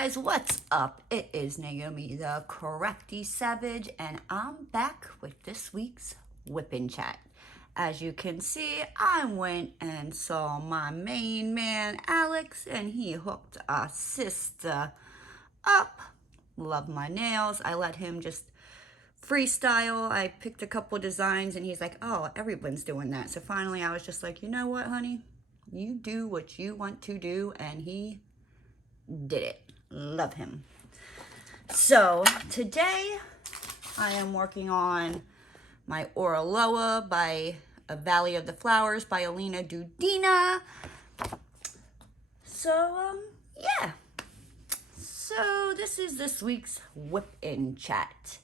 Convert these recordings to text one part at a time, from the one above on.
guys, what's up? It is Naomi the Crafty Savage, and I'm back with this week's Whippin' Chat. As you can see, I went and saw my main man Alex, and he hooked a sister up. Love my nails. I let him just freestyle. I picked a couple designs, and he's like, oh, everyone's doing that. So finally, I was just like, you know what, honey? You do what you want to do, and he did it. Love him. So today I am working on my Oraloa by A Valley of the Flowers by Elena Dudina. So yeah. So this is this week's Whip-In Chat.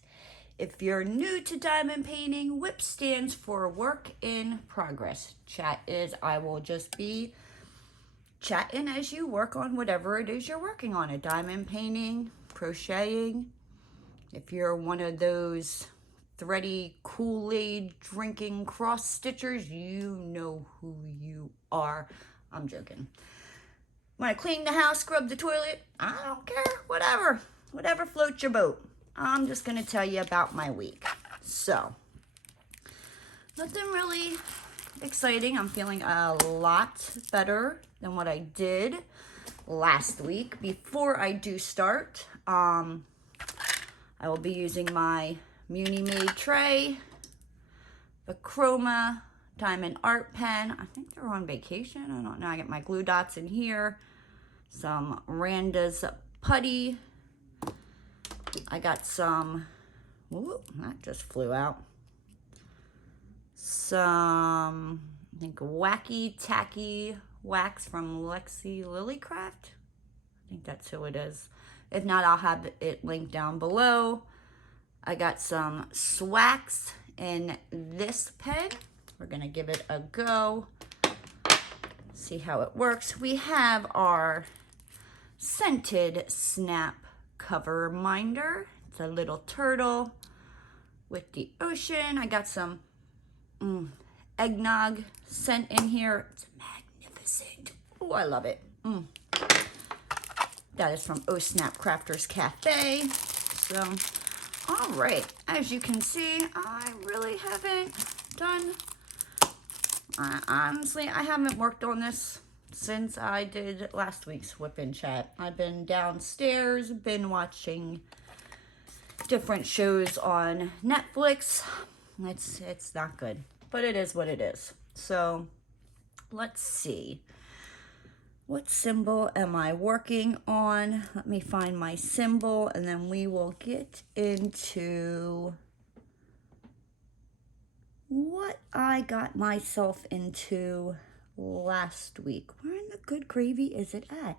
If you're new to diamond painting, WHIP stands for Work in Progress. Chat is I will just be chatting as you work on whatever it is you're working on. A diamond painting, crocheting. If you're one of those thready Kool-Aid drinking cross stitchers, you know who you are. I'm joking. Want to clean the house, scrub the toilet? I don't care. Whatever floats your boat. I'm just going to tell you about my week. So, nothing really exciting. I'm feeling a lot better than what I did last week. Before I do start, I will be using my Munimade tray, the Chroma Diamond Art Pen. I think they're on vacation. I don't know. I got my glue dots in here, some Randa's Putty. I got some, whoop, that just flew out. Some, I think, Wacky Tacky Wax from Lexi Lilly Crafts. I think that's who it is. If not, I'll have it linked down below. I got some Swax in this pen. We're going to give it a go. See how it works. We have our scented snap cover minder. It's a little turtle with the ocean. I got some eggnog scent in here. It's magnificent. Oh, I love it. That is from Oh Snap Crafters Cafe. So, all right. As you can see, I really haven't done, honestly, I haven't worked on this since I did last week's Whip-In Chat. I've been downstairs, been watching different shows on Netflix. It's not good, but it is what it is. So let's see. What symbol am I working on? Let me find my symbol, and then we will get into what I got myself into last week. Where in the good gravy is it at?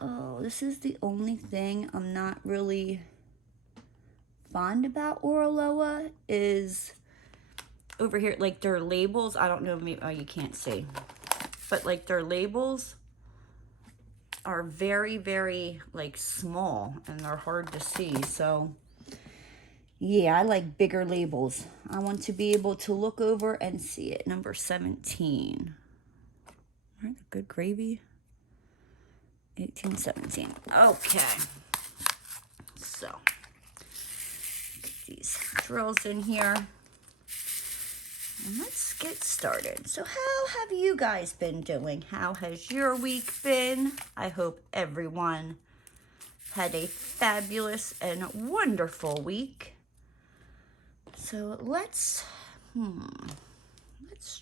Oh, this is the only thing I'm not really fond about Oraloa is over here, like their labels. I don't know, maybe, oh, you can't see, but like their labels are very, very like small and they're hard to see. So yeah, I like bigger labels. I want to be able to look over and see it. Number 17. All right, good gravy. 1817. Okay. So, get these drills in here. And let's get started. So how have you guys been doing? How has your week been? I hope everyone had a fabulous and wonderful week. So let's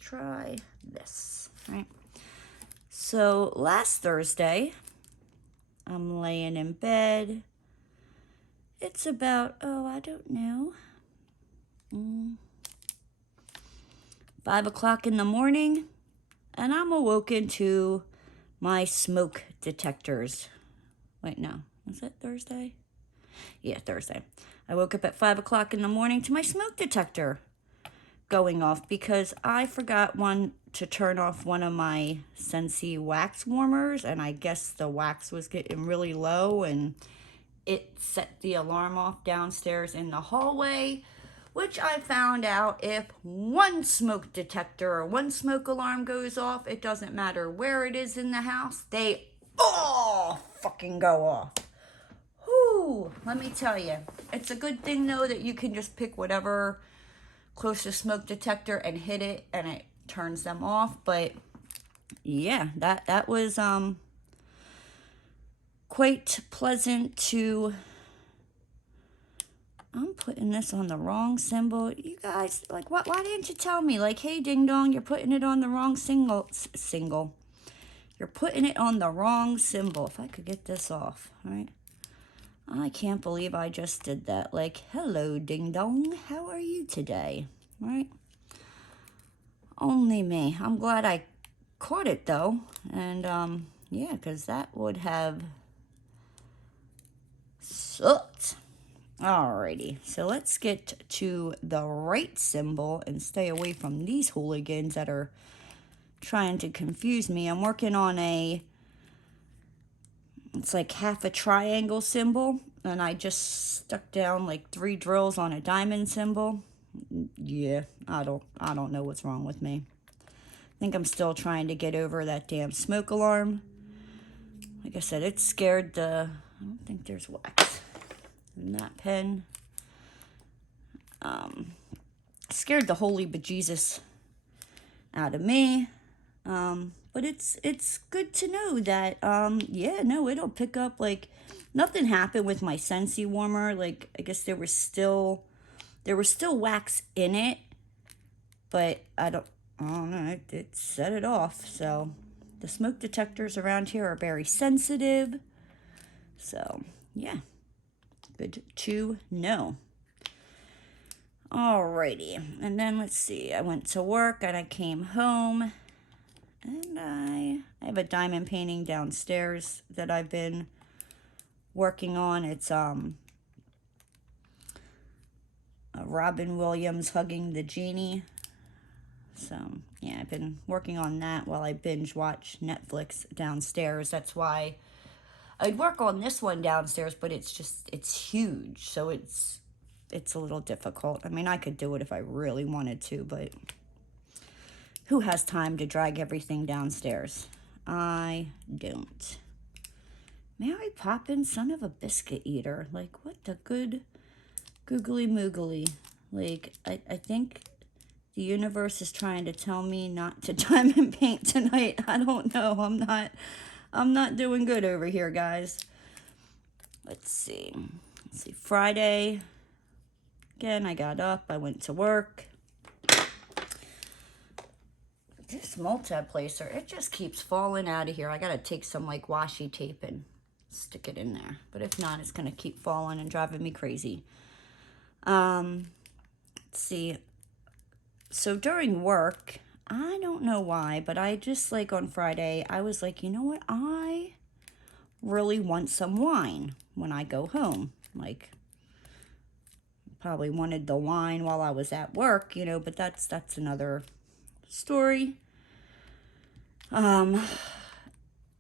try this, right? So last Thursday, I'm laying in bed. It's about, oh, I don't know, 5 o'clock in the morning, and I'm awoken to my smoke detectors. Wait, no, was it Thursday? Yeah, Thursday. I woke up at 5 o'clock in the morning to my smoke detector going off because I forgot to turn off one of my Scentsy wax warmers, and I guess the wax was getting really low and it set the alarm off downstairs in the hallway, which I found out if one smoke detector or one smoke alarm goes off, it doesn't matter where it is in the house, they all fucking go off. Whew, let me tell you. It's a good thing, though, that you can just pick whatever closest smoke detector and hit it, and it turns them off. But yeah, that was quite pleasant to... I'm putting this on the wrong symbol. You guys, like, why didn't you tell me? Like, hey, ding dong, you're putting it on the wrong single. You're putting it on the wrong symbol. If I could get this off, all right? I can't believe I just did that. Like, hello, ding dong. How are you today? All right? Only me. I'm glad I caught it, though. And, yeah, because that would have sucked. Alrighty, so let's get to the right symbol and stay away from these hooligans that are trying to confuse me. I'm working on it's like half a triangle symbol, and I just stuck down like 3 drills on a diamond symbol. Yeah, I don't know what's wrong with me. I think I'm still trying to get over that damn smoke alarm. Like I said, it scared I don't think there's wax in that pen. Scared the holy bejesus out of me. But it's good to know that, yeah, no, it'll pick up. Like, nothing happened with my Scentsy warmer. Like, I guess there was still wax in it, but I don't know, it set it off. So the smoke detectors around here are very sensitive. So yeah, good to know. Alrighty, and then let's see, I went to work and I came home, and I have a diamond painting downstairs that I've been working on. It's Robin Williams hugging the genie. So yeah, I've been working on that while I binge watch Netflix downstairs. That's why I'd work on this one downstairs, but it's huge, so it's a little difficult. I mean, I could do it if I really wanted to, but who has time to drag everything downstairs? I don't. Mary Poppins, son of a biscuit eater. Like, what the good googly moogly. Like, I think the universe is trying to tell me not to diamond paint tonight. I don't know. I'm not doing good over here, guys. Let's see. Friday. Again, I got up. I went to work. This multi-placer, it just keeps falling out of here. I got to take some, like, washi tape and stick it in there. But if not, it's going to keep falling and driving me crazy. Let's see. So during work, I don't know why, but I just, like, on Friday, I was like, you know what? I really want some wine when I go home. Like, probably wanted the wine while I was at work, you know, but that's another story.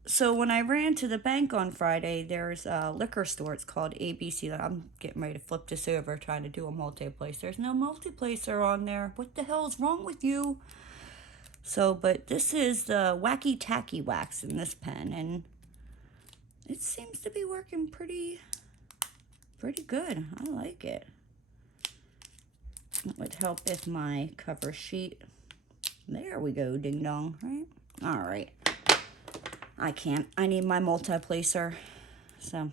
So when I ran to the bank on Friday, there's a liquor store. It's called ABC. I'm getting ready to flip this over, trying to do a multi-place. There's no multi-placer on there. What the hell is wrong with you? So, but this is the Wacky Tacky Wax in this pen, and it seems to be working pretty good. I like it. It would help if my cover sheet... There we go, ding dong, right? All right. I can't. I need my multi-placer. So,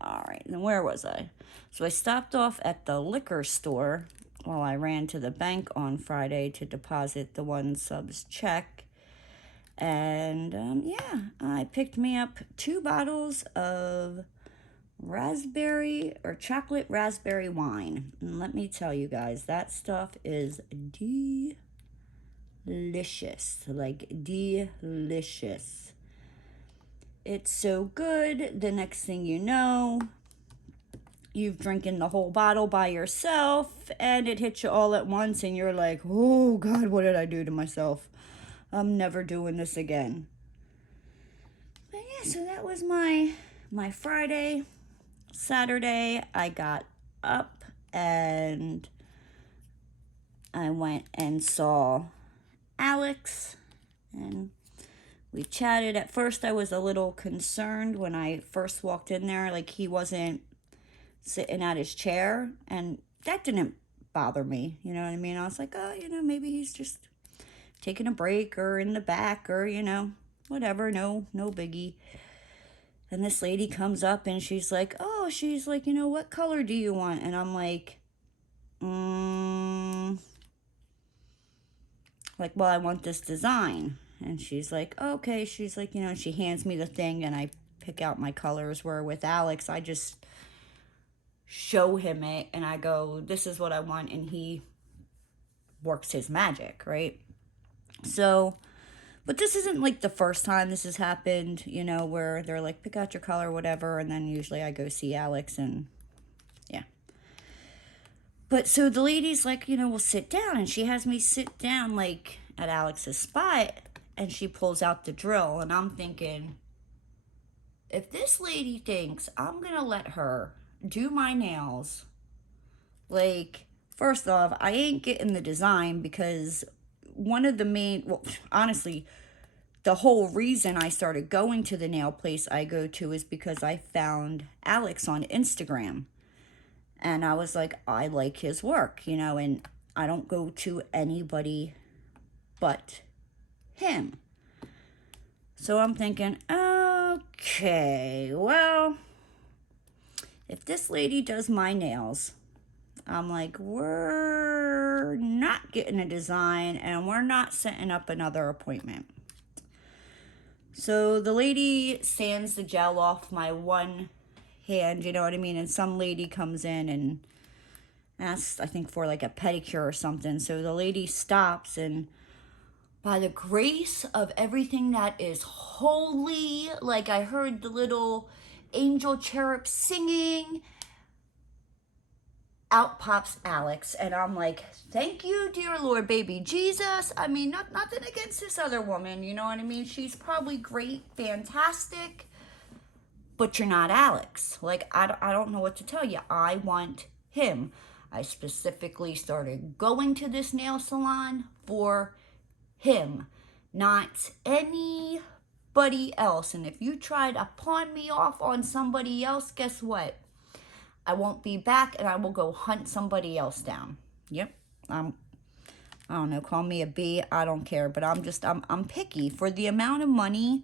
all right. Then where was I? So I stopped off at the liquor store while I ran to the bank on Friday to deposit the one sub's check. And, yeah, I picked me up 2 bottles of raspberry or chocolate raspberry wine. And let me tell you guys, that stuff is delicious. Like, delicious. It's so good. The next thing you know, you've drinking the whole bottle by yourself, and it hits you all at once, and you're like, oh God, what did I do to myself? I'm never doing this again. But yeah, so that was my Friday. Saturday, I got up and I went and saw Alex, and We chatted. At first I was a little concerned when I first walked in there, like he wasn't sitting at his chair, and that didn't bother me, you know what I mean? I was like, oh, you know, maybe he's just taking a break or in the back or, you know, whatever, no biggie. And this lady comes up and she's like, you know, what color do you want? And I'm like, well, I want this design. And she's like, okay. She's like, you know, she hands me the thing and I pick out my colors. Where with Alex, I just show him it and I go, this is what I want. And he works his magic, right? So, but this isn't like the first time this has happened, you know, where they're like, pick out your color, whatever. And then usually I go see Alex and yeah. But so the lady's like, you know, we'll sit down. And she has me sit down like at Alex's spot. And she pulls out the drill. And I'm thinking, if this lady thinks I'm going to let her do my nails, like, first off, I ain't getting the design because one of the main, well, honestly, the whole reason I started going to the nail place I go to is because I found Alex on Instagram. And I was like, I like his work, you know, and I don't go to anybody but him. So I'm thinking, okay, well, if this lady does my nails, I'm like, we're not getting a design and we're not setting up another appointment. So the lady sands the gel off my one hand, you know what I mean? And some lady comes in and asks, I think, for like a pedicure or something. So the lady stops, and by the grace of everything that is holy, like I heard the little angel cherub singing, out pops Alex. And I'm like, thank you, dear Lord, baby Jesus. I mean, nothing against this other woman, you know what I mean? She's probably great, fantastic, but you're not Alex. Like, I don't know what to tell you. I want him. I specifically started going to this nail salon for him, not anybody else. And if you try to pawn me off on somebody else, guess what? I won't be back and I will go hunt somebody else down. Yep. I don't know, call me a bee, I don't care, but I'm picky. For the amount of money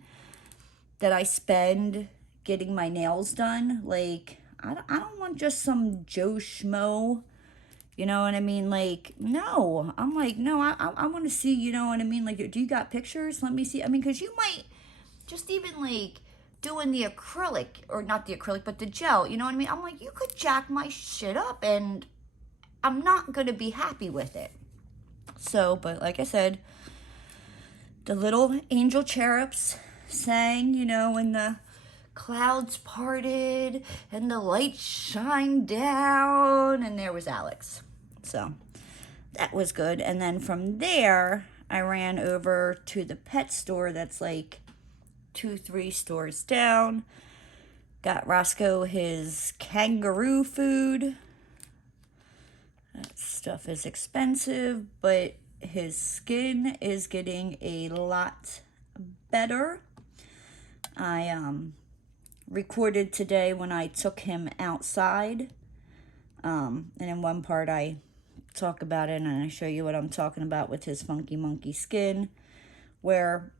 that I spend getting my nails done, like, I don't want just some Joe Schmo, you know what I mean? Like, no. I'm like, no, I want to see, you know what I mean? Like, do you got pictures? Let me see. I mean, because you might just even, like, doing the acrylic, or not the acrylic, but the gel, you know what I mean? I'm like, you could jack my shit up, and I'm not going to be happy with it. So, but like I said, the little angel cherubs sang, you know, and the clouds parted, and the lights shined down, and there was Alex. So, that was good. And then from there, I ran over to the pet store that's like 2-3 stores down. Got Roscoe his kangaroo food. That stuff is expensive, but his skin is getting a lot better. I recorded today when I took him outside. And in one part I talk about it and I show you what I'm talking about with his funky monkey skin, where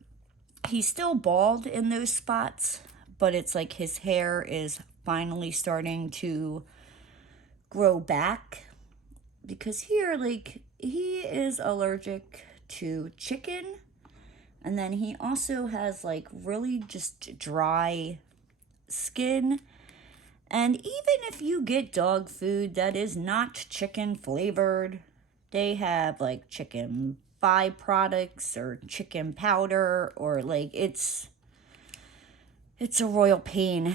he's still bald in those spots, but it's like his hair is finally starting to grow back. Because here, like, he is allergic to chicken. And then he also has, like, really just dry skin. And even if you get dog food that is not chicken flavored, they have, like, chicken byproducts or chicken powder, or like it's a royal pain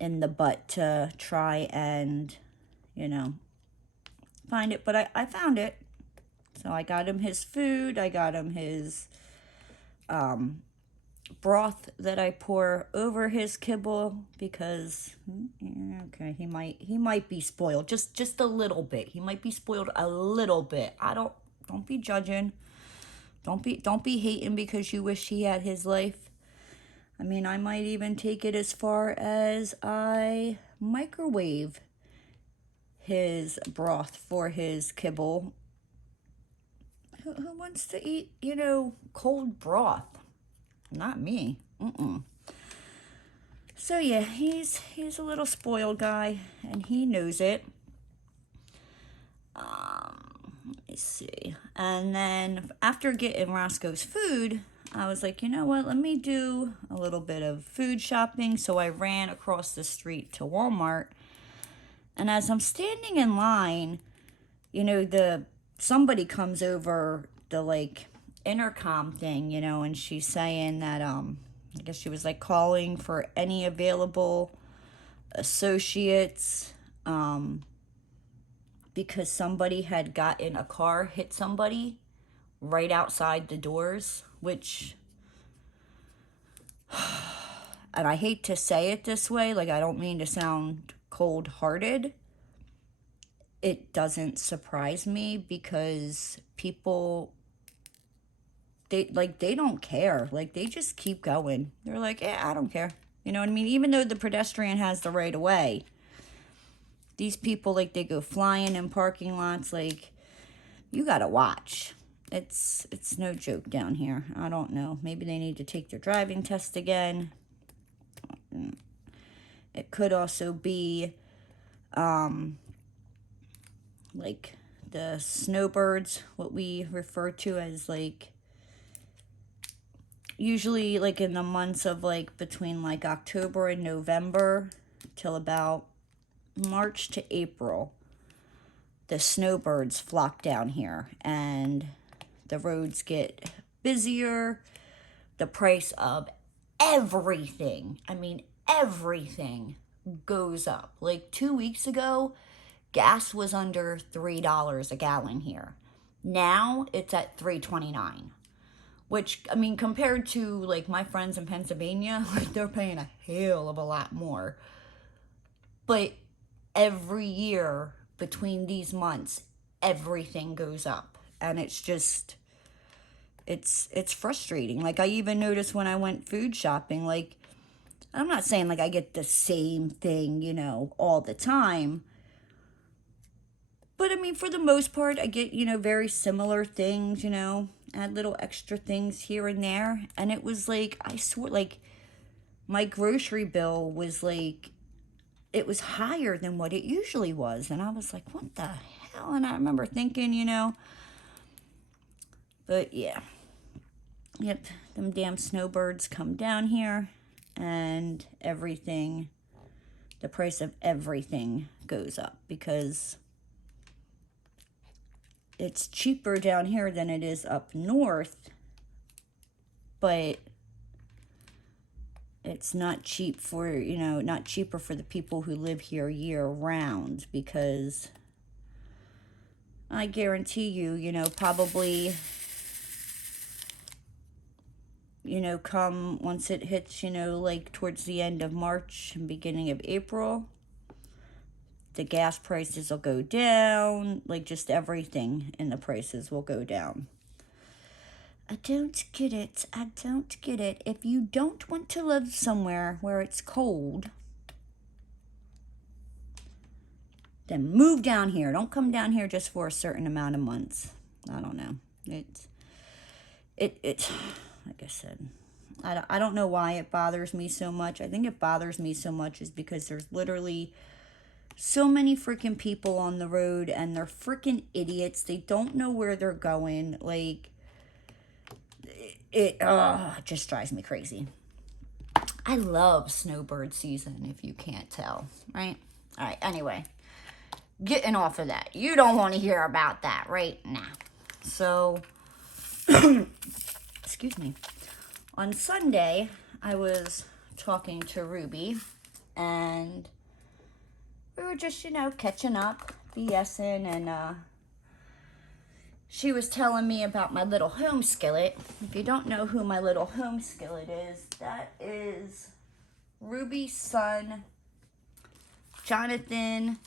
in the butt to try and, you know, find it. But I found it. So I got him his food. I got him his broth that I pour over his kibble, because okay, he might be spoiled just a little bit. He might be spoiled a little bit. Don't be judging. Don't be hating because you wish he had his life. I mean, I might even take it as far as I microwave his broth for his kibble. Who wants to eat, you know, cold broth? Not me. So yeah, he's a little spoiled guy, and he knows it. Let me see. And then after getting Roscoe's food, I was like, you know what? Let me do a little bit of food shopping. So I ran across the street to Walmart. And as I'm standing in line, you know, somebody comes over the like intercom thing, you know, and she's saying that I guess she was like calling for any available associates because somebody had gotten a car, hit somebody right outside the doors, which, and I hate to say it this way, like I don't mean to sound cold-hearted. It doesn't surprise me because people, they don't care. Like, they just keep going. They're like, yeah, I don't care. You know what I mean? Even though the pedestrian has the right of way, these people, like, they go flying in parking lots. Like, you gotta watch. It's no joke down here. I don't know. Maybe they need to take their driving test again. It could also be, like, the snowbirds, what we refer to as, like, usually, like, in the months of, like, between, like, October and November till about March to April, the snowbirds flock down here, and the roads get busier. The price of everything, I mean, everything goes up. Like 2 weeks ago, gas was under $3 a gallon here. Now it's at $3.29. Which, I mean, compared to, like, my friends in Pennsylvania, like, they're paying a hell of a lot more. But every year between these months, everything goes up. And it's just, it's frustrating. Like, I even noticed when I went food shopping, like, I'm not saying, like, I get the same thing, you know, all the time. But, I mean, for the most part, I get, you know, very similar things, you know. Add little extra things here and there. And it was like, I swear, like, my grocery bill was like, it was higher than what it usually was. And I was like, what the hell? And I remember thinking, you know. But, yeah. Yep, them damn snowbirds come down here. And everything, the price of everything goes up. Because it's cheaper down here than it is up north, but it's not cheap for, you know, not cheaper for the people who live here year round, because I guarantee you, you know, probably, you know, come once it hits, you know, like towards the end of March and beginning of April, the gas prices will go down, like just everything in the prices will go down. I don't get it. I don't get it. If you don't want to live somewhere where it's cold, then move down here. Don't come down here just for a certain amount of months. I don't know. It's like I said, I don't know why it bothers me so much. I think it bothers me so much is because there's literally so many freaking people on the road, and they're freaking idiots. They don't know where they're going. Like, it just drives me crazy. I love snowbird season, if you can't tell, right? All right, anyway, getting off of that. You don't want to hear about that right now. So, excuse me. On Sunday, I was talking to Ruby, and we were just, you know, catching up, BSing, and she was telling me about my little home skillet. If you don't know who my little home skillet is, that is Ruby's son, Jonathan,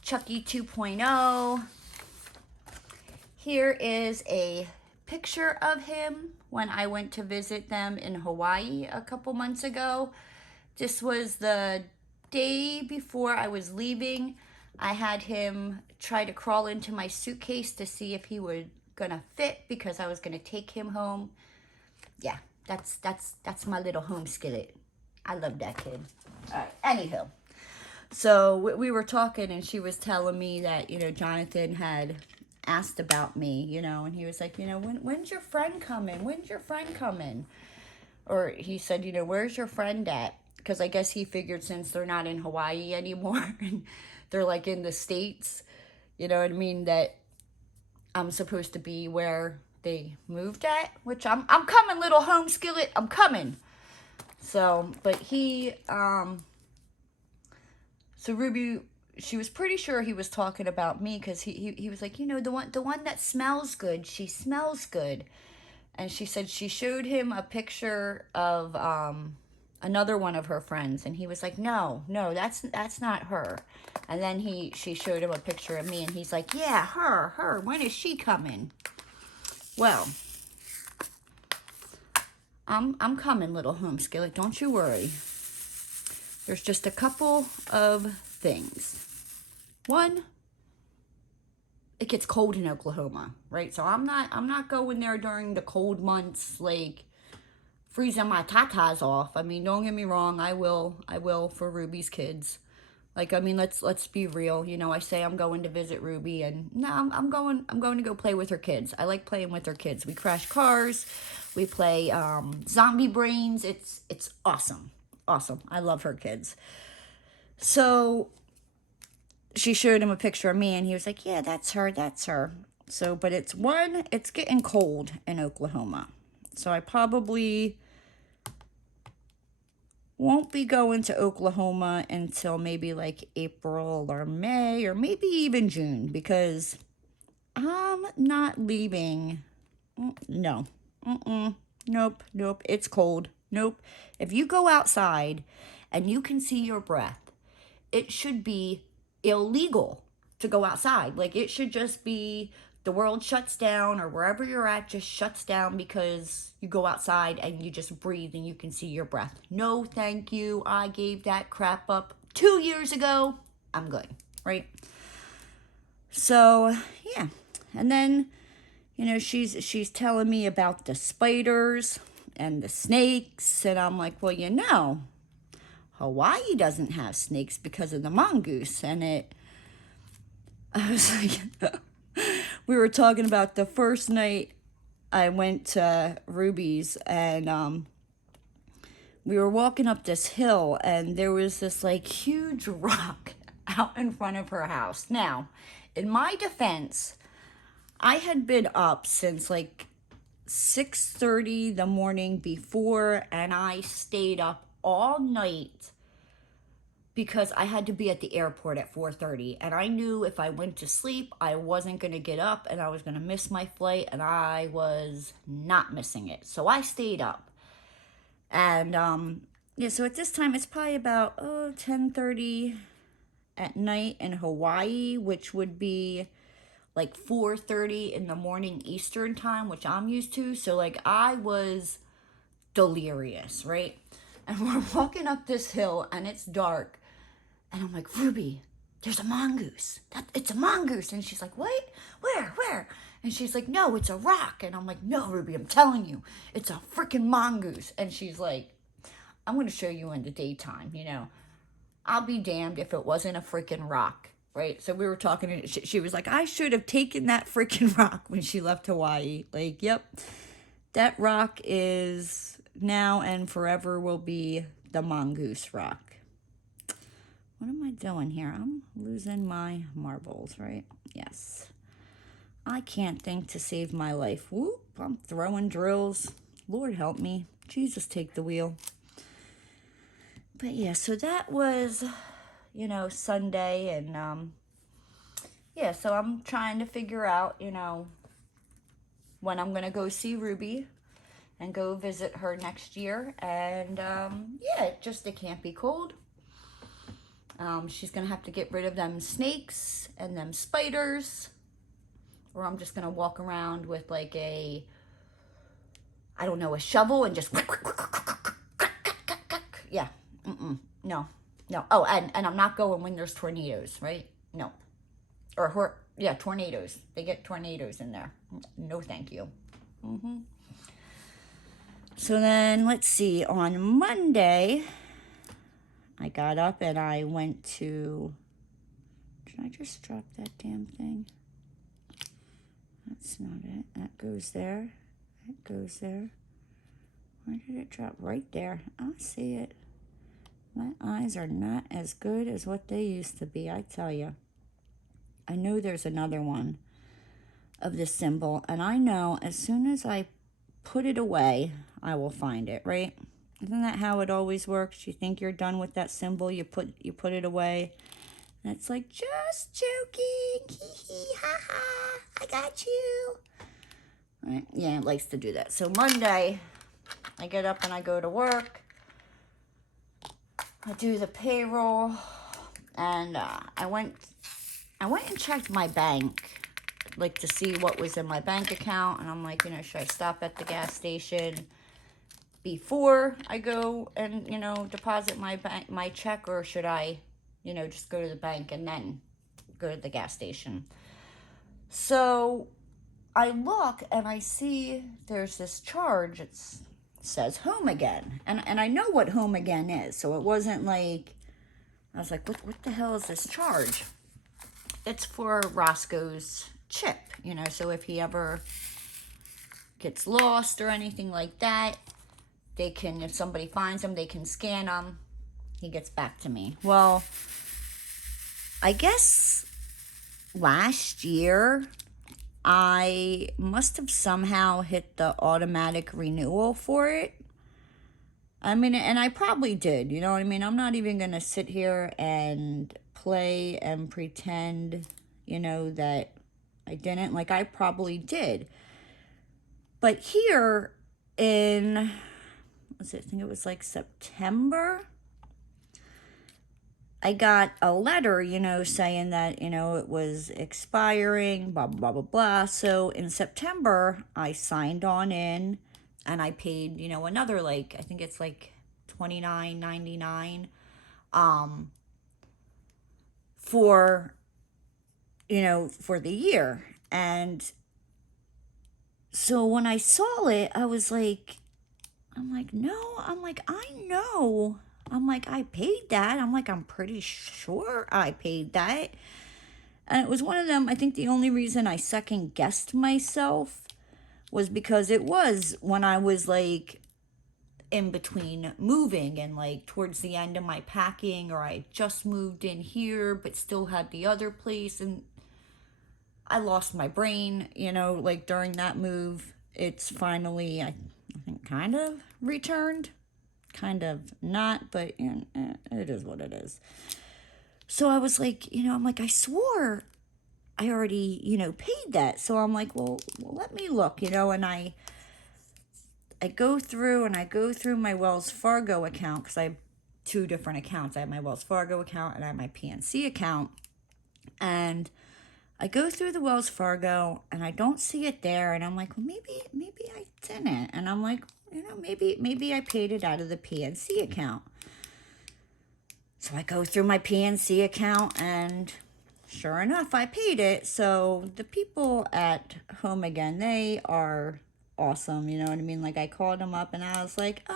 Chucky 2.0. Here is a picture of him when I went to visit them in Hawaii a couple months ago. This was the day before I was leaving. I had him try to crawl into my suitcase to see if he was gonna fit because I was gonna take him home. Yeah, that's my little home skillet. I love that kid. All right, anywho. So we were talking and she was telling me that, you know, Jonathan had asked about me, you know, and he was like, you know, when's your friend coming? When's your friend coming? Or he said, you know, where's your friend at? Because I guess he figured since they're not in Hawaii anymore and they're like in the States, you know what I mean, that I'm supposed to be where they moved at, which I'm coming, little home skillet, I'm coming. So, but he, so Ruby, she was pretty sure he was talking about me because he was like, you know, the one that smells good, she smells good. And she said she showed him a picture of another one of her friends, and he was like, no, that's not her. And then she showed him a picture of me, and he's like, yeah, her, when is she coming? Well, I'm coming, little home skillet, don't you worry. There's just a couple of things. One, it gets cold in Oklahoma, right? So I'm not going there during the cold months, like freezing my tatas off. I mean, don't get me wrong, I will for Ruby's kids. Like, I mean, let's be real. You know, I say I'm going to visit Ruby, and no, I'm going to go play with her kids. I like playing with her kids. We crash cars, we play zombie brains. It's awesome. Awesome. I love her kids. So she showed him a picture of me and he was like, yeah, that's her. So, but it's getting cold in Oklahoma. So I probably won't be going to Oklahoma until maybe like April or May or maybe even June because I'm not leaving. No. Nope. It's cold. Nope. If you go outside and you can see your breath, it should be illegal to go outside. Like, it should just be the world shuts down, or wherever you're at just shuts down because you go outside and you just breathe and you can see your breath. No, thank you. I gave that crap up 2 years ago. I'm good, right? So, yeah. And then, you know, she's telling me about the spiders and the snakes, and I'm like, well, you know, Hawaii doesn't have snakes because of the mongoose. And I was like, we were talking about the first night I went to Ruby's, and we were walking up this hill, and there was this like huge rock out in front of her house. Now, in my defense, I had been up since like 6:30 the morning before, and I stayed up all night because I had to be at the airport at 4:30, and I knew if I went to sleep, I wasn't going to get up and I was going to miss my flight, and I was not missing it. So I stayed up. And yeah, so at this time it's probably about 10:30 at night in Hawaii, which would be like 4:30 in the morning Eastern time, which I'm used to. So like I was delirious, right? And we're walking up this hill and it's dark. And I'm like, Ruby, there's a mongoose. It's a mongoose. And she's like, what? Where? And she's like, no, it's a rock. And I'm like, no, Ruby, I'm telling you, it's a freaking mongoose. And she's like, I'm going to show you in the daytime, you know. I'll be damned if it wasn't a freaking rock. Right, so we were talking, and she was like, I should have taken that freaking rock when she left Hawaii. Like, yep, that rock is now and forever will be the mongoose rock. What am I doing here? I'm losing my marbles, right? Yes. I can't think to save my life. Whoop, I'm throwing drills. Lord help me. Jesus, take the wheel. But yeah, so that was, you know, Sunday, and yeah, so I'm trying to figure out, you know, when I'm gonna go see Ruby and go visit her next year. And yeah, it can't be cold. She's gonna have to get rid of them snakes and them spiders, or I'm just gonna walk around with like a I don't know, a shovel and just, yeah, no. Oh, and I'm not going when there's tornadoes, right? No. Yeah, tornadoes. They get tornadoes in there. No, thank you. So then, let's see, on Monday, I got up and I went to, did I just drop that damn thing? That's not it. That goes there. That goes there. Why did it drop right there? I see it. My eyes are not as good as what they used to be, I tell you. I know there's another one of this symbol, and I know as soon as I put it away, I will find it, right? Isn't that how it always works? You think you're done with that symbol, you put it away, and it's like, just joking, hee hee, ha ha, I got you. Right? Yeah, it likes to do that. So Monday, I get up and I go to work. I do the payroll, and I went and checked my bank, like, to see what was in my bank account, and I'm like, you know, should I stop at the gas station before I go and, you know, deposit my check, or should I, you know, just go to the bank and then go to the gas station? So I look and I see there's this charge. It says home again, and I know what home again is, so it wasn't like, I was like, what the hell is this charge? It's for Roscoe's chip, you know, so if he ever gets lost or anything like that, they can, if somebody finds him, they can scan him. He gets back to me. Well, I guess last year, I must have somehow hit the automatic renewal for it. I mean, and I probably did, you know what I mean? I'm not even going to sit here and play and pretend, you know, that I didn't. Like, I probably did. But here in, I think it was like September, I got a letter, you know, saying that, you know, it was expiring, blah, blah, blah, blah. So in September, I signed on in and I paid, you know, another, like, I think it's like $29.99 for, you know, for the year. And so when I saw it, I was like, no, I know. I paid that. I'm pretty sure I paid that. And it was one of them, I think the only reason I second guessed myself was because it was when I was like in between moving and like towards the end of my packing, or I just moved in here but still had the other place, and I lost my brain, you know, like during that move. It's finally, I think, kind of returned. Kind of not, but you know, it is what it is. So I was like, you know, I swore I already, you know, paid that. So I'm like, well, let me look, you know, and I go through my Wells Fargo account, because I have two different accounts. I have my Wells Fargo account and I have my PNC account. And I go through the Wells Fargo and I don't see it there. And I'm like, well, maybe I didn't. And I'm like, you know, maybe I paid it out of the PNC account. So I go through my PNC account and sure enough, I paid it. So the people at Home Again, they are awesome. You know what I mean? Like, I called them up and I was like,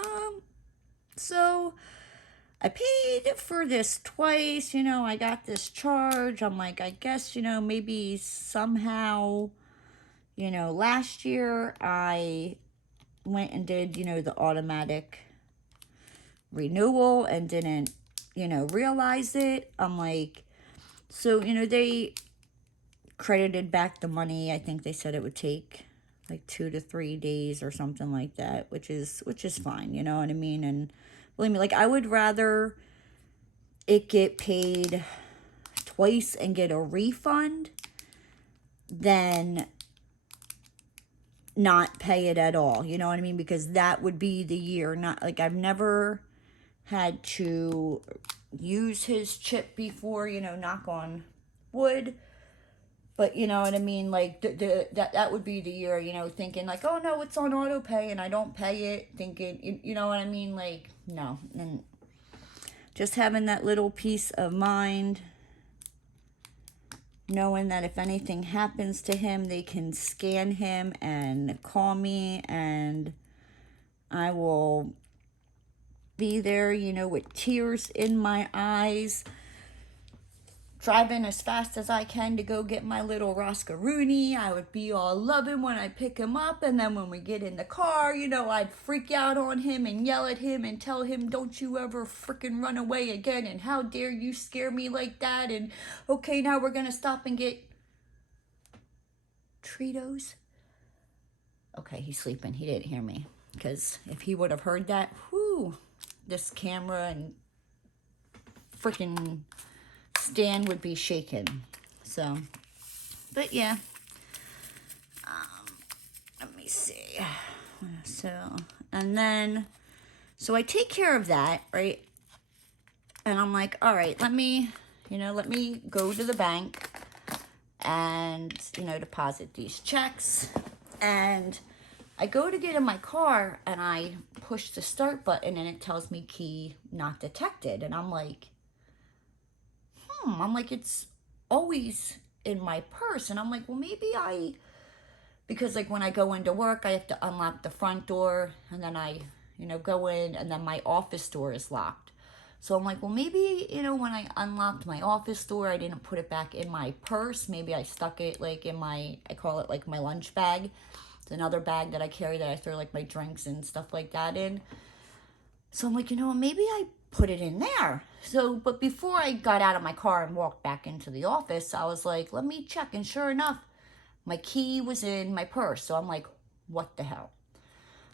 so I paid for this twice, you know, I got this charge. I'm like, I guess, you know, maybe somehow, you know, last year I went and did, you know, the automatic renewal and didn't, you know, realize it. I'm like, so, you know, they credited back the money. I think they said it would take like 2 to 3 days or something like that, which is fine, you know what I mean? And believe me, like, I would rather it get paid twice and get a refund than not pay it at all, you know what I mean? Because that would be the year. Not like, I've never had to use his chip before, you know, knock on wood. But you know what I mean? Like, that would be the year, you know, thinking like, oh no, it's on auto pay and I don't pay it. Thinking, you know what I mean? Like, no. And just having that little peace of mind, knowing that if anything happens to him, they can scan him and call me and I will be there, you know, with tears in my eyes, driving as fast as I can to go get my little Roscaroonie. I would be all loving when I pick him up, and then when we get in the car, you know, I'd freak out on him and yell at him and tell him, don't you ever freaking run away again, and how dare you scare me like that, and okay, now we're gonna stop and get Treatos. Okay, he's sleeping. He didn't hear me, because if he would have heard that, whoo, this camera and freaking stand would be shaken. So, but yeah, let me see. So, and then, so I take care of that, right? And I'm like, all right, let me go to the bank and, you know, deposit these checks. And I go to get in my car and I push the start button and it tells me key not detected. And I'm like, it's always in my purse. And I'm like, well, maybe because like when I go into work, I have to unlock the front door and then I, you know, go in and then my office door is locked. So I'm like, well, maybe, you know, when I unlocked my office door, I didn't put it back in my purse. Maybe I stuck it like in I call it like my lunch bag. It's another bag that I carry that I throw like my drinks and stuff like that in. So I'm like, you know, maybe I put it in there. So, but before I got out of my car and walked back into the office, I was like, let me check. And sure enough, my key was in my purse. So I'm like, what the hell?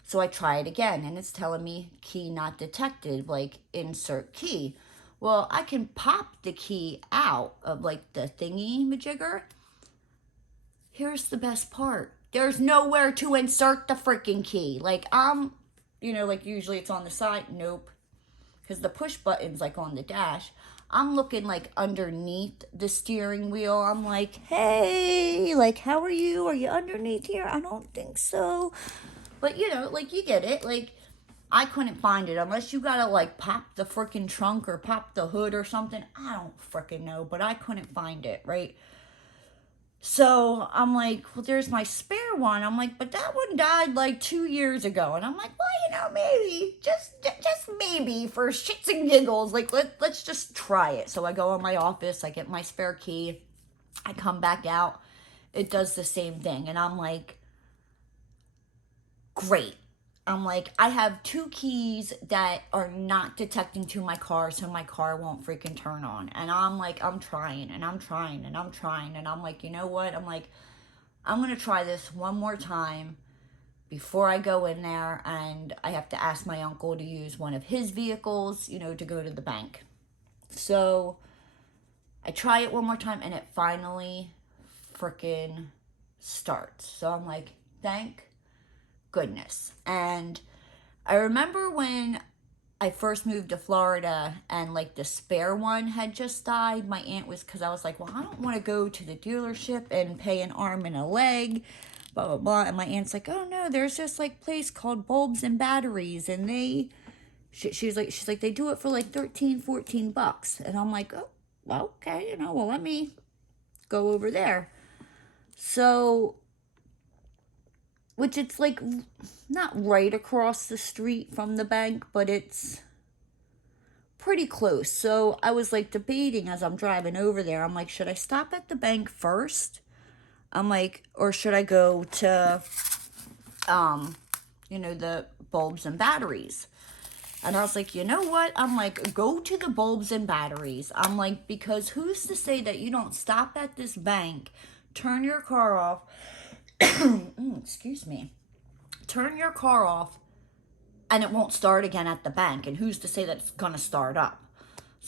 So I try it again and it's telling me key not detected, like insert key. Well, I can pop the key out of like the thingy majigger. Here's the best part. There's nowhere to insert the freaking key. Like, you know, like usually it's on the side. Nope. Because the push button's like on the dash. I'm looking like underneath the steering wheel. I'm like, hey, like, how are you? Are you underneath here? I don't think so. But, you know, like, you get it. Like, I couldn't find it unless you gotta, like, pop the freaking trunk or pop the hood or something. I don't freaking know, but I couldn't find it, right? So I'm like, well, there's my spare one. I'm like, but that one died like 2 years ago. And I'm like, well, you know, maybe, just maybe for shits and giggles, like, let's just try it. So I go in my office, I get my spare key, I come back out, it does the same thing. And I'm like, great. I'm like, I have 2 keys that are not detecting to my car, so my car won't freaking turn on. And I'm like, I'm trying, and I'm trying, and I'm trying. And I'm like, you know what? I'm like, I'm going to try this one more time before I go in there. And I have to ask my uncle to use one of his vehicles, you know, to go to the bank. So I try it one more time, and it finally freaking starts. So I'm like, thank goodness. And I remember when I first moved to Florida and like the spare one had just died, my aunt was, because I was like, well, I don't want to go to the dealership and pay an arm and a leg, blah blah blah. And my aunt's like, oh no, there's this like place called Bulbs and Batteries, and she's like they do it for like $13-14. And I'm like, oh well, okay, you know, well, let me go over there. So, which it's like not right across the street from the bank, but it's pretty close. So I was like debating as I'm driving over there. I'm like, should I stop at the bank first? I'm like, or should I go to, you know, the Bulbs and Batteries? And I was like, you know what? I'm like, go to the Bulbs and Batteries. I'm like, because who's to say that you don't stop at this bank, turn your car off, excuse me, turn your car off, and it won't start again at the bank. And who's to say that it's going to start up?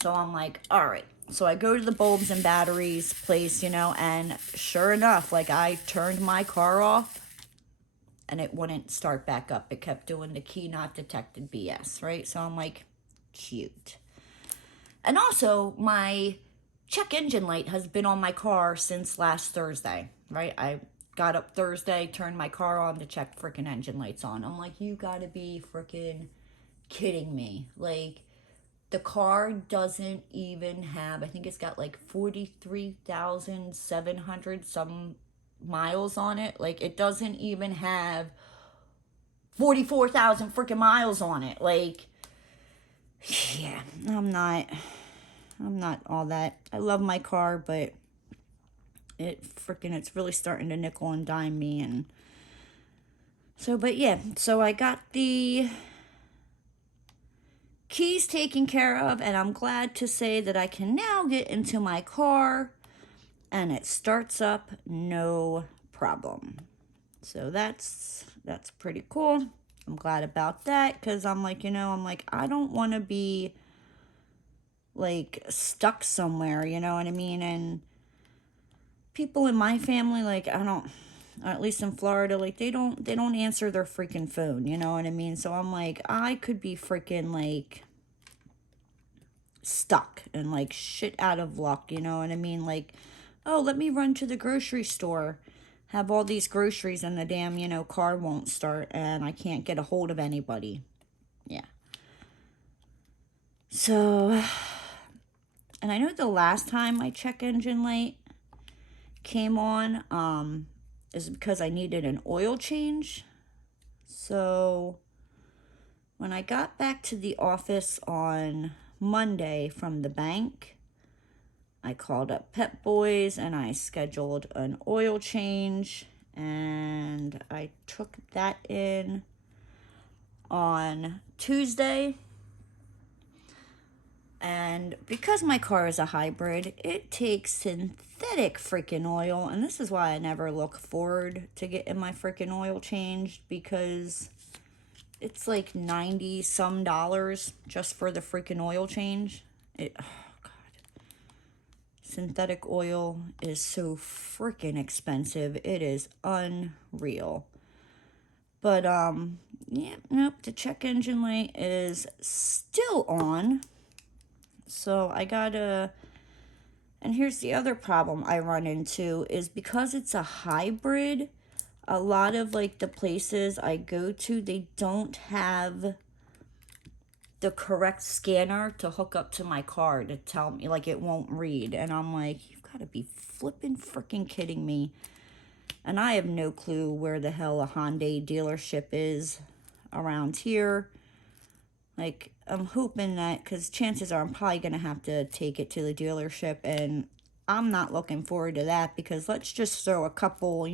So I'm like, all right. So I go to the Bulbs and Batteries place, you know, and sure enough, like I turned my car off and it wouldn't start back up. It kept doing the key not detected BS, right? So I'm like, cute. And also my check engine light has been on my car since last Thursday, right? I got up Thursday, turned my car on to check freaking engine lights on. I'm like, you gotta be freaking kidding me. Like, the car doesn't even have, I think it's got like 43,700 some miles on it. Like, it doesn't even have 44,000 freaking miles on it. Like, yeah, I'm not all that. I love my car, but it's really starting to nickel and dime me. And so, but yeah, so I got the keys taken care of, and I'm glad to say that I can now get into my car and it starts up no problem. So that's pretty cool. I'm glad about that, because I'm like, I don't want to be like stuck somewhere, you know what I mean? And people in my family, like, at least in Florida, like, they don't answer their freaking phone, you know what I mean? So I'm like, I could be freaking like stuck and like shit out of luck, you know what I mean? Like, oh, let me run to the grocery store, have all these groceries, and the damn, car won't start, and I can't get a hold of anybody. Yeah. So, and I know the last time my check engine light came on is because I needed an oil change. So when I got back to the office on Monday from the bank, I called up Pep Boys and I scheduled an oil change, and I took that in on Tuesday. And because my car is a hybrid, it takes synthetic freaking oil. And this is why I never look forward to getting my freaking oil changed, because it's like 90 some dollars just for the freaking oil change. Oh God. Synthetic oil is so freaking expensive. It is unreal. But yeah, nope, the check engine light is still on. So I gotta, and here's the other problem I run into, is because it's a hybrid, a lot of like the places I go to, they don't have the correct scanner to hook up to my car to tell me, like, it won't read. And I'm like, you've got to be flipping freaking kidding me. And I have no clue where the hell a Hyundai dealership is around here. Like, I'm hoping that, because chances are I'm probably going to have to take it to the dealership, and I'm not looking forward to that, because let's just throw a couple,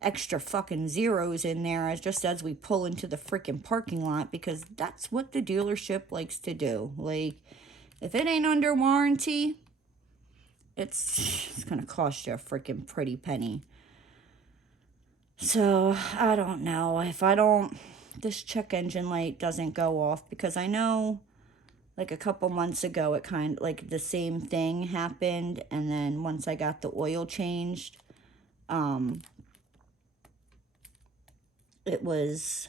extra fucking zeros in there as we pull into the freaking parking lot, because that's what the dealership likes to do. Like, if it ain't under warranty, it's going to cost you a freaking pretty penny. So, I don't know. If this check engine light doesn't go off, because I know like a couple months ago it kind of like the same thing happened, and then once I got the oil changed, it was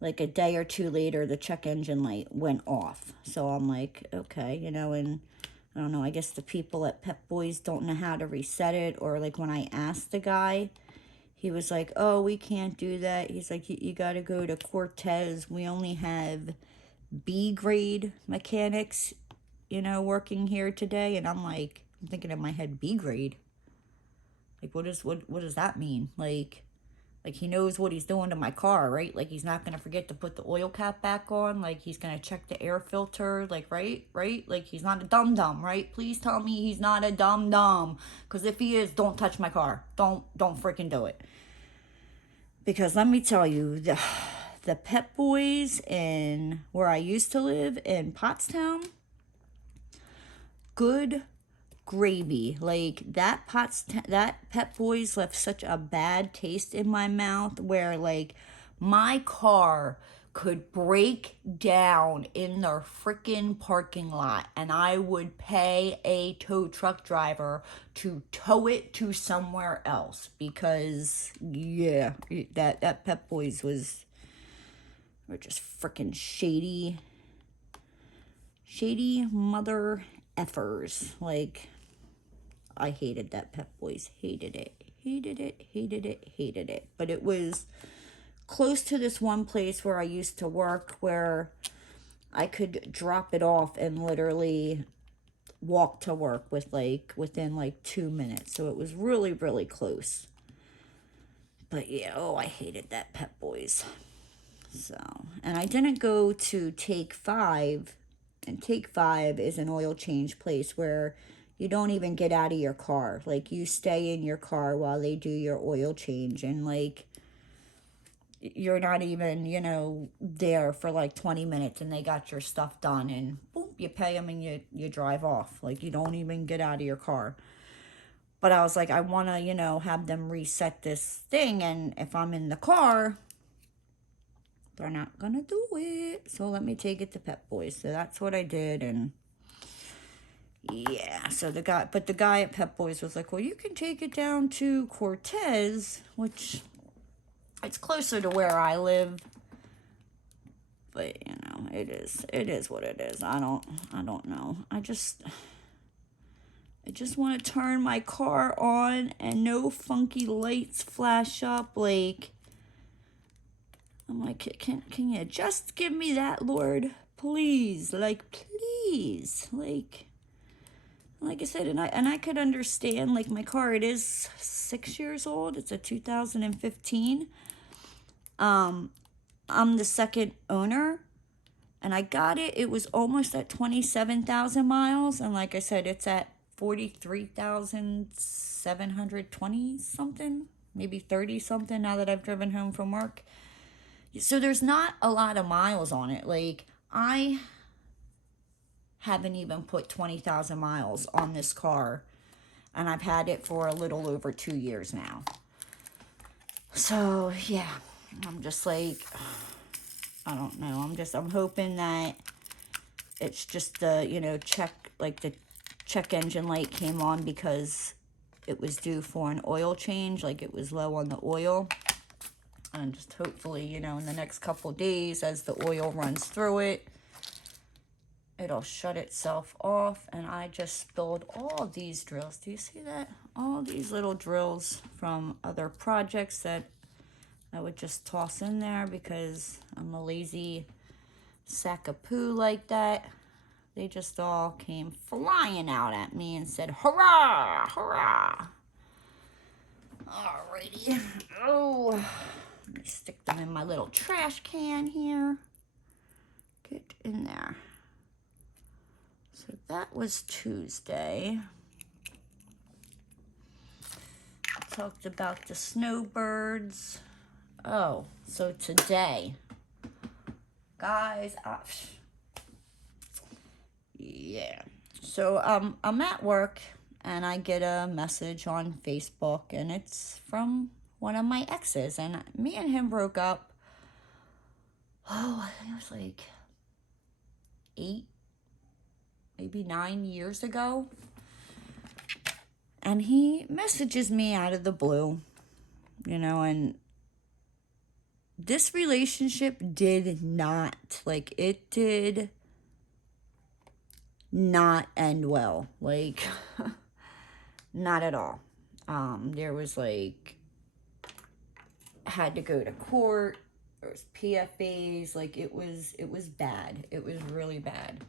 like a day or two later the check engine light went off. So I'm like, okay, and I don't know, I guess the people at Pep Boys don't know how to reset it, or like when I asked the guy, he was like, oh, we can't do that. He's like, you got to go to Cortez. We only have B grade mechanics, working here today. And I'm like, I'm thinking in my head, B grade? Like, what does that mean? Like he knows what he's doing to my car, right? Like, he's not going to forget to put the oil cap back on. Like, he's going to check the air filter. Like, right? Like, he's not a dum-dum, right? Please tell me he's not a dum-dum. Because if he is, don't touch my car. Don't freaking do it. Because let me tell you, the Pep Boys in where I used to live in Pottstown, good gravy. Like, that Pep Boys left such a bad taste in my mouth, where like my car could break down in their freaking parking lot, and I would pay a tow truck driver to tow it to somewhere else, because yeah, that Pep Boys were just freaking shady mother effers. Like, I hated that Pep Boys. Hated it. Hated it. Hated it. Hated it. But it was close to this one place where I used to work, where I could drop it off and literally walk to work within like 2 minutes. So it was really, really close. But yeah, oh, I hated that Pep Boys. So, and I didn't go to Take 5. And Take 5 is an oil change place where you don't even get out of your car. Like, you stay in your car while they do your oil change. And, like, you're not even, there for, like, 20 minutes. And they got your stuff done. And, boom, you pay them and you drive off. Like, you don't even get out of your car. But I was like, I want to, have them reset this thing. And if I'm in the car, they're not going to do it. So let me take it to Pep Boys. So that's what I did. And yeah, so the guy at Pep Boys was like, well, you can take it down to Cortez, which it's closer to where I live. But, it is what it is. I don't know. I just want to turn my car on and no funky lights flash up. Like, I'm like, can you just give me that, Lord? Please. Like, please. Like I said, and I could understand, like, my car, it is 6 years old. It's a 2015. I'm the second owner. And I got it. It was almost at 27,000 miles. And like I said, it's at 43,720 something, maybe 30 something now that I've driven home from work. So there's not a lot of miles on it. Like, I haven't even put 20,000 miles on this car, and I've had it for a little over 2 years now. So yeah, I'm just like, I don't know. I'm hoping that it's just the, the check engine light came on because it was due for an oil change. Like, it was low on the oil. And just hopefully, in the next couple days, as the oil runs through it, it'll shut itself off. And I just spilled all of these drills. Do you see that? All these little drills from other projects that I would just toss in there because I'm a lazy sack of poo like that. They just all came flying out at me and said, hurrah, hurrah. Alrighty. Oh, let me stick them in my little trash can here. Get in there. So that was Tuesday. I talked about the snowbirds. Oh, so today, guys, yeah. So I'm at work and I get a message on Facebook and it's from one of my exes, and me and him broke up. Oh, I think it was like 8, maybe 9 years ago. And he messages me out of the blue, and this relationship did not end well. Like, not at all. There was had to go to court. There was PFAs. Like, it was bad. It was really bad.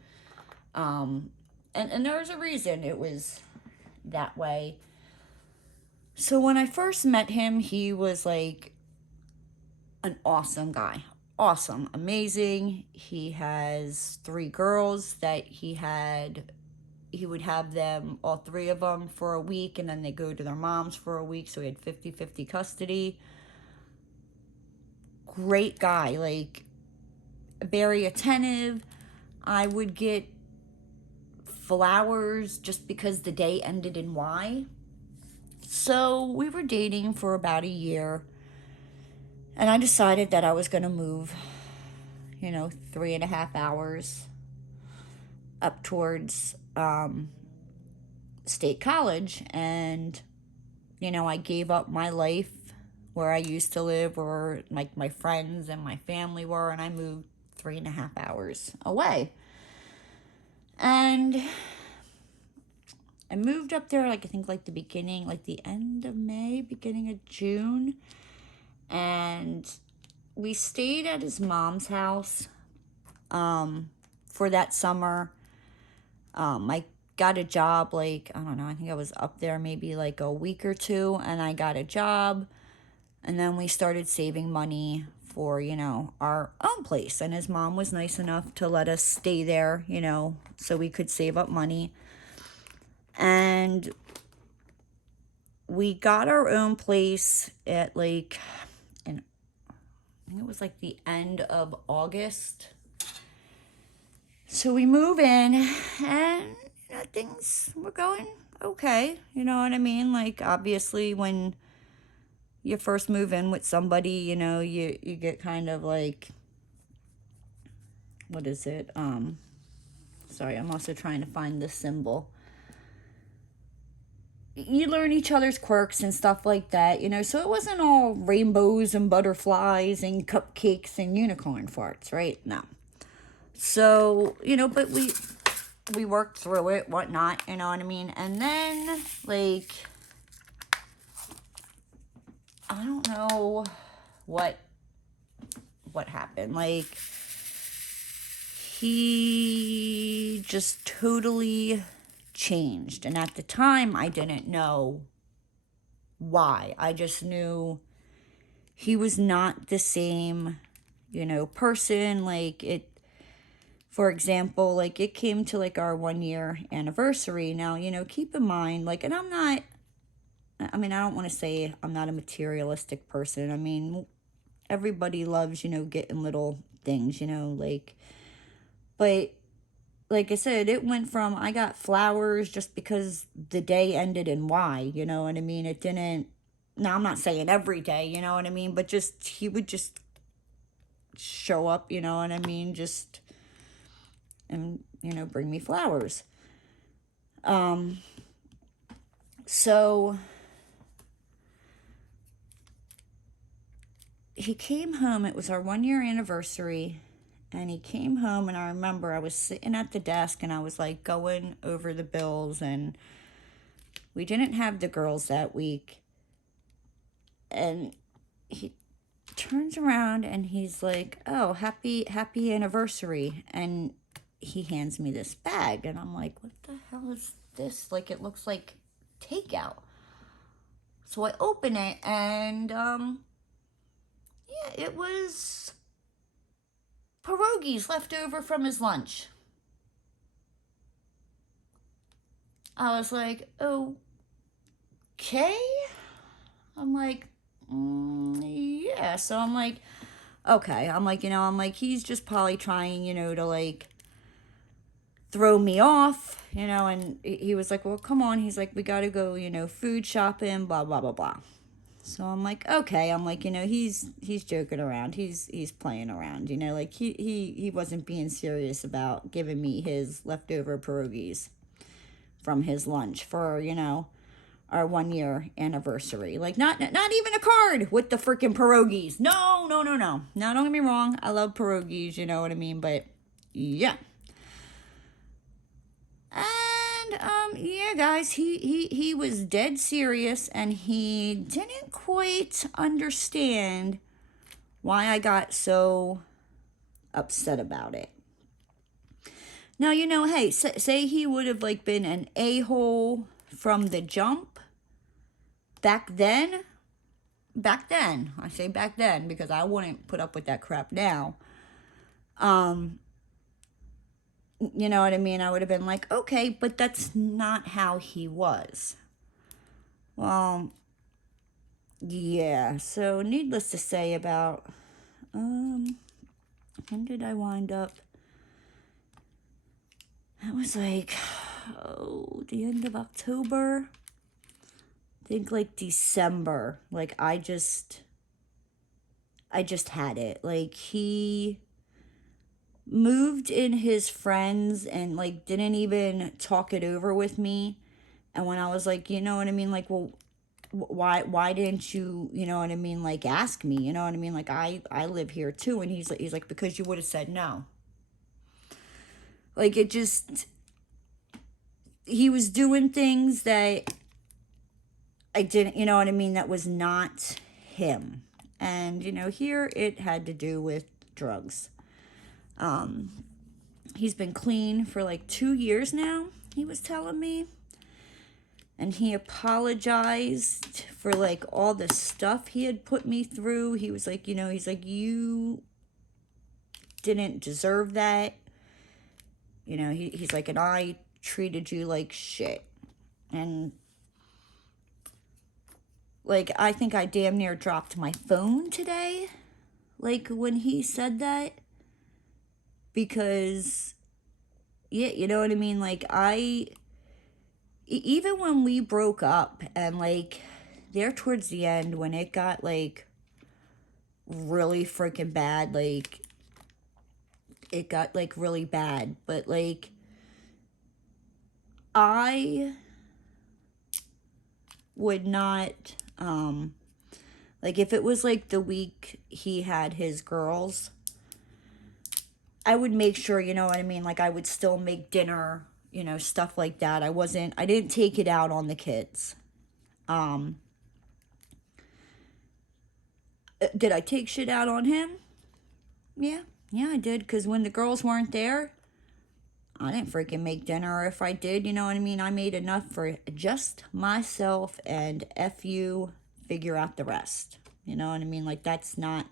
And there was a reason it was that way. So when I first met him, he was like an awesome guy. Awesome, amazing. He has 3 girls that he would have them, all 3 of them, for a week, and then they go to their moms for a week, so he had 50-50 custody. Great guy, like, very attentive. I would get flowers just because the day ended in Y. So we were dating for about a year, and I decided that I was going to move, 3.5 hours up towards State College. And, I gave up my life where I used to live, where like my friends and my family were, and I moved 3.5 hours away. And I moved up there, like, I think, like, the end of May, beginning of June. And we stayed at his mom's house for that summer. I got a job, like, I don't know, I think I was up there maybe like a week or two, and I got a job. And then we started saving money for, you know, our own place. And his mom was nice enough to let us stay there, you know, so we could save up money. And we got our own place at, like, I think it was like the end of August. So we move in, and, you know, things were going okay. You know what I mean? Like, obviously, when you first move in with somebody, you know, you get kind of like, what is it? Sorry, I'm also trying to find the symbol. You learn each other's quirks and stuff like that, you know, so it wasn't all rainbows and butterflies and cupcakes and unicorn farts, right? No. So, you know, but we worked through it, whatnot, you know what I mean? And then, like, I don't know what happened. Like, he just totally changed. And at the time, I didn't know why. I just knew he was not the same, you know, person. Like, it, for example, like, it came to, like, our 1-year anniversary. Now, you know, keep in mind, like, and I don't want to say I'm not a materialistic person. I mean, everybody loves, you know, getting little things, you know, like, but like I said, it went from, I got flowers just because the day ended in Y, you know what I mean? It didn't, now I'm not saying every day, you know what I mean? But just, he would just show up, you know what I mean? Just, and, you know, bring me flowers. So he came home, it was our 1-year anniversary, and he came home, and I remember I was sitting at the desk, and I was, like, going over the bills, and we didn't have the girls that week, and he turns around, and he's like, oh, happy anniversary, and he hands me this bag, and I'm like, what the hell is this? Like, it looks like takeout. So I open it, and, yeah, it was pierogies left over from his lunch. I was like, okay. I'm like, yeah. So I'm like, okay. I'm like, you know, I'm like, he's just probably trying, you know, to, like, throw me off, you know. And he was like, well, come on. He's like, we got to go, you know, food shopping, blah, blah, blah, blah. So I'm like, okay. I'm like, you know, he's joking around. He's playing around, you know, like, he wasn't being serious about giving me his leftover pierogies from his lunch for, you know, our 1-year anniversary. Like, not even a card with the freaking pierogies. No. Now, don't get me wrong. I love pierogies, you know what I mean? But yeah. And, yeah, guys, he was dead serious, and he didn't quite understand why I got so upset about it. Now, you know, hey, say he would have, like, been an a-hole from the jump back then, I say back then because I wouldn't put up with that crap now. You know what I mean? I would have been like, okay, but that's not how he was. Well, yeah, so needless to say about, when did I wind up? That was like, the end of October. I think like December. Like, I just had it. Like, he moved in his friends and, like, didn't even talk it over with me. And when I was like, you know what I mean? Like, well, why didn't you, you know what I mean? Like, ask me, you know what I mean? Like, I live here too. And he's like, because you would have said no. Like, it just, he was doing things that I didn't, you know what I mean, that was not him. And, you know, here it had to do with drugs. He's been clean for like 2 years now, he was telling me. And he apologized for like all the stuff he had put me through. He was like, you know, he's like, you didn't deserve that. You know, he's like, and I treated you like shit. And like, I think I damn near dropped my phone today, like, when he said that. Because, yeah, you know what I mean? Like, even when we broke up, and, like, there towards the end, when it got, like, really freaking bad, like, it got, like, really bad. But, like, I would not, like, if it was, like, the week he had his girls, I would make sure, you know what I mean? Like, I would still make dinner, you know, stuff like that. I didn't take it out on the kids. Did I take shit out on him? Yeah, I did. Because when the girls weren't there, I didn't freaking make dinner. Or if I did, you know what I mean? I made enough for just myself, and F you, figure out the rest. You know what I mean? Like, that's not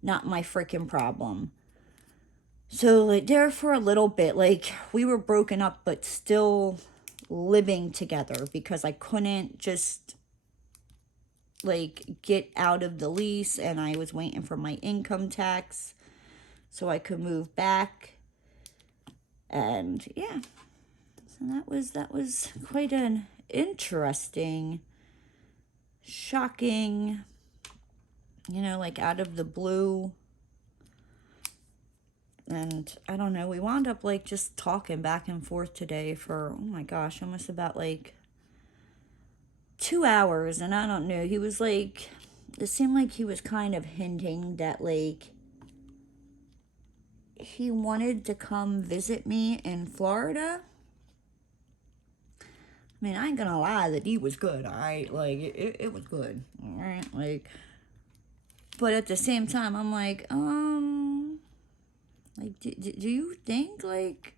my freaking problem. So, like, there for a little bit, like, we were broken up, but still living together, because I couldn't just, like, get out of the lease, and I was waiting for my income tax so I could move back. And, yeah, so that was quite an interesting, shocking, you know, like, out of the blue. And I don't know, we wound up like just talking back and forth today for, oh my gosh, almost about like 2 hours. And I don't know, he was like, it seemed like he was kind of hinting that like he wanted to come visit me in Florida. I mean, I ain't gonna lie that he was good, alright? Like, it was good, alright? Like, but at the same time, I'm like, like, do you think, like,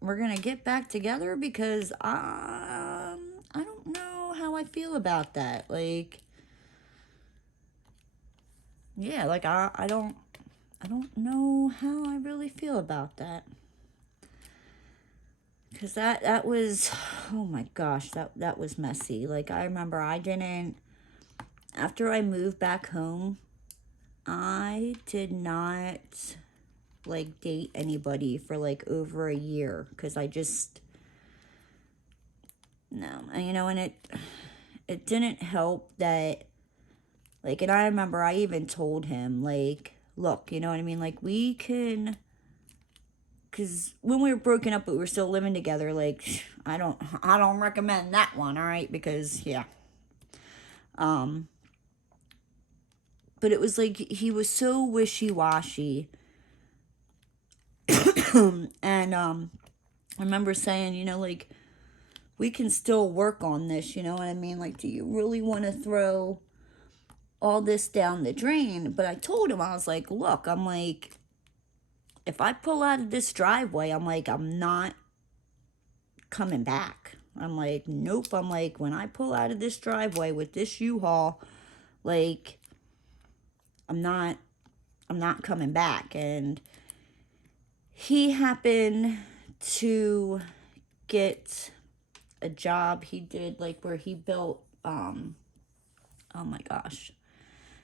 we're gonna get back together? Because, I don't know how I feel about that. Like, yeah, like, I don't know how I really feel about that. Because that was, oh my gosh, that was messy. Like, I remember after I moved back home, I did not, like, date anybody for, like, over a year. Because I just, no. And, you know, and it didn't help that, like, and I remember I even told him, like, look, you know what I mean? Like, we can, because when we were broken up, but we were still living together, like, I don't recommend that one, all right? Because, yeah. But it was like, he was so wishy-washy. And, I remember saying, you know, like, we can still work on this, you know what I mean? Like, do you really want to throw all this down the drain? But I told him, I was like, look, I'm like, if I pull out of this driveway, I'm like, I'm not coming back. I'm like, nope. I'm like, when I pull out of this driveway with this U-Haul, like, I'm not coming back. And he happened to get a job. He did, like, where he built, oh my gosh,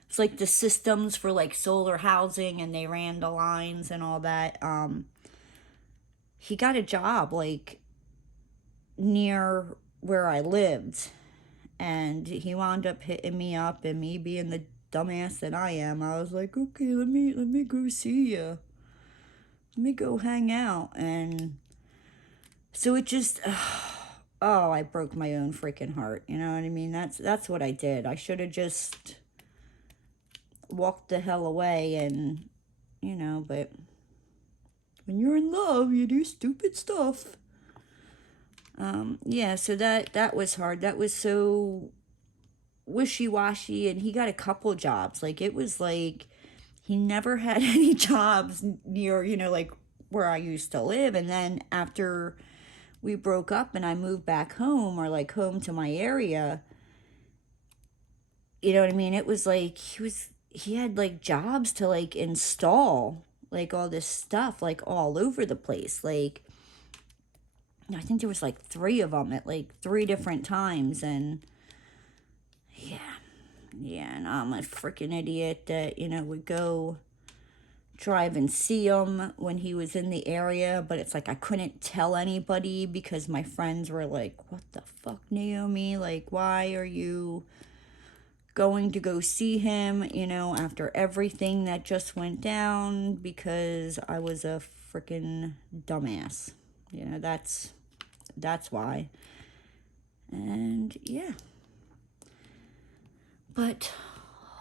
it's like the systems for like solar housing, and they ran the lines and all that. He got a job like near where I lived, and he wound up hitting me up, and me being the dumbass that I am, I was like, okay, let me go see you. Let me go hang out. And so it just, oh, I broke my own freaking heart. You know what I mean? That's what I did. I should have just walked the hell away. And, you know, but when you're in love, you do stupid stuff. Yeah, so that was hard. That was so wishy-washy, and he got a couple jobs. Like, it was like he never had any jobs near, like where I used to live. And then after we broke up and I moved back home, or like home to my area, you know what I mean? It was like he had like jobs to like install like all this stuff like all over the place. Like, I think there was like 3 of them at like 3 different times. And yeah, and I'm a freaking idiot that, would go drive and see him when he was in the area, but it's like I couldn't tell anybody because my friends were like, what the fuck, Naomi? Like, why are you going to go see him, after everything that just went down? Because I was a freaking dumbass. That's why. And yeah. But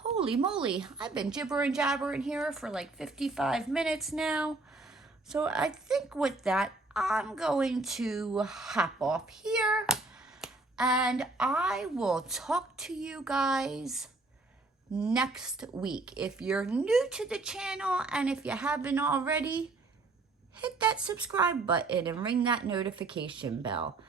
holy moly, I've been gibbering jabbering here for like 55 minutes now. So I think with that, I'm going to hop off here. And I will talk to you guys next week. If you're new to the channel and if you haven't already, hit that subscribe button and ring that notification bell.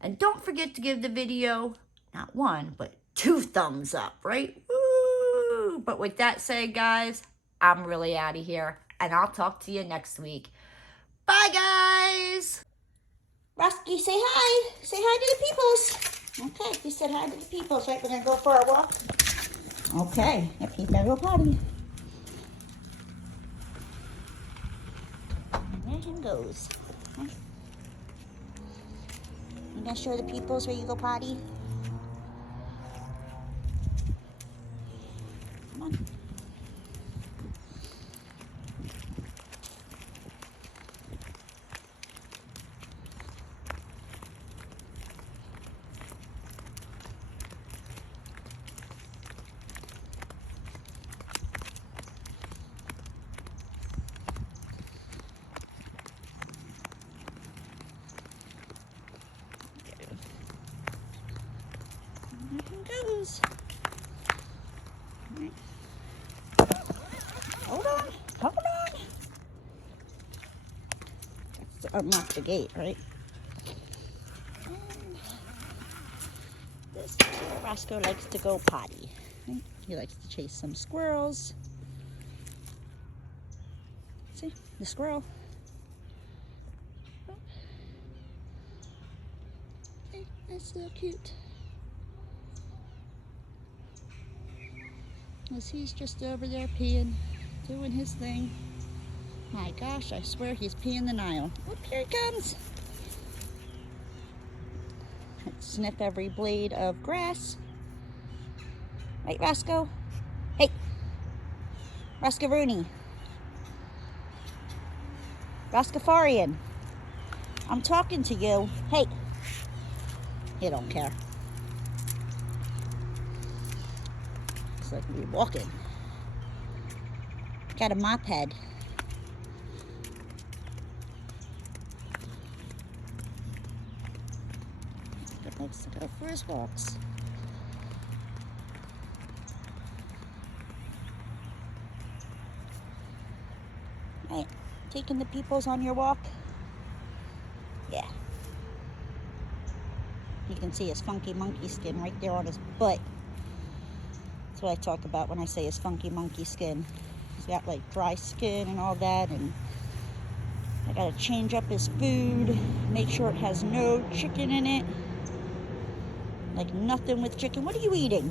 And don't forget to give the video not 1, but 2 thumbs up, right? Woo! But with that said, guys, I'm really out of here. And I'll talk to you next week. Bye, guys! Rusty, say hi. Say hi to the peoples. Okay, you said hi to the peoples, right? We're going to go for a walk. Okay, yep, he's got to go potty. And there he goes. Okay. You going to show the peoples where you go potty? Come on. Goes. Right. Hold on. That's to unlock the gate, right? And this is where Roscoe likes to go potty. Right? He likes to chase some squirrels. See, the squirrel. Oh. Hey, that's so cute. As he's just over there peeing, doing his thing. My gosh, I swear he's peeing the Nile. Whoop, here he comes. Let's sniff every blade of grass. Right, Roscoe? Hey, Roscoe Rooney. Roscafarian. I'm talking to you. Hey. You don't care. It's like we're walking. Got a mop head. He likes to go for his walks. Right, taking the peoples on your walk? Yeah. You can see his funky monkey skin right there on his butt. That's what I talk about when I say his funky monkey skin. He's got like dry skin and all that, and I gotta change up his food, make sure it has no chicken in it. Like nothing with chicken. What are you eating?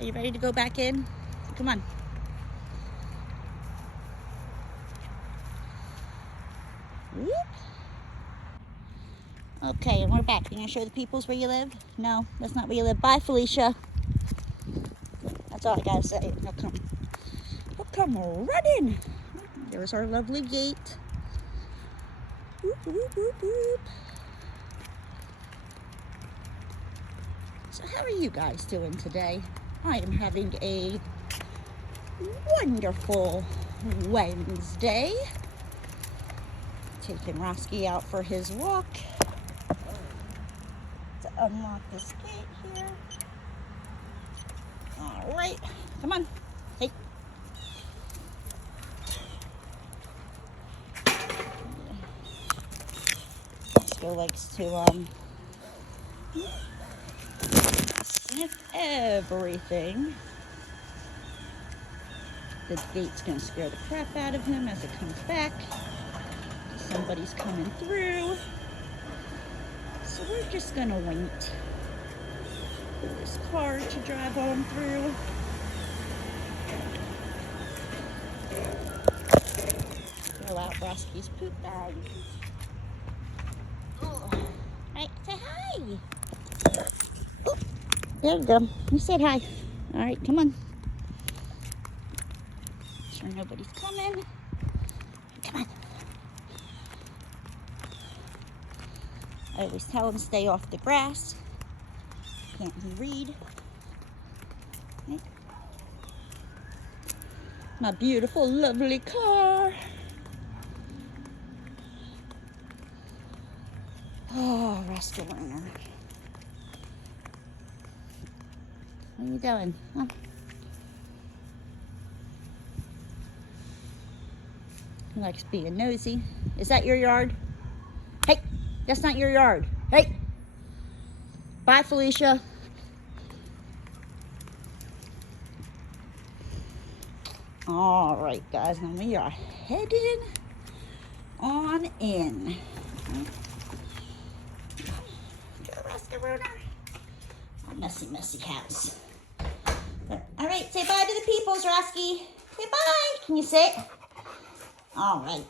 Are you ready to go back in? Come on. Whoop. Okay, and we're back. You gonna show the peoples where you live? No, that's not where you live. Bye, Felicia. That's all I gotta say. He'll come running. There's our lovely gate. Whoop, whoop, whoop, whoop. So how are you guys doing today? I am having a wonderful Wednesday. taking Roski out for his walk. To unlock this gate here. All right, come on. Hey. Roscoe likes to sniff everything. The gate's gonna scare the crap out of him as it comes back. Somebody's coming through. So we're just gonna wait for this car to drive on through. Throw out Roski's poop bag. Oh. Right, say hi. Oop. There you go. You said hi. All right, come on. Sure nobody's coming. Come on. I always tell him stay off the grass. Can't he read? Okay. My beautiful, lovely car. Oh, Rasta Werner. What are you doing? Huh? He likes being nosy. Is that your yard? Hey, that's not your yard. Hey. Bye, Felicia. All right, guys, now we are heading on in. Messy, messy house. All right, say bye to the peoples, Roski. Say bye. Can you sit? All right.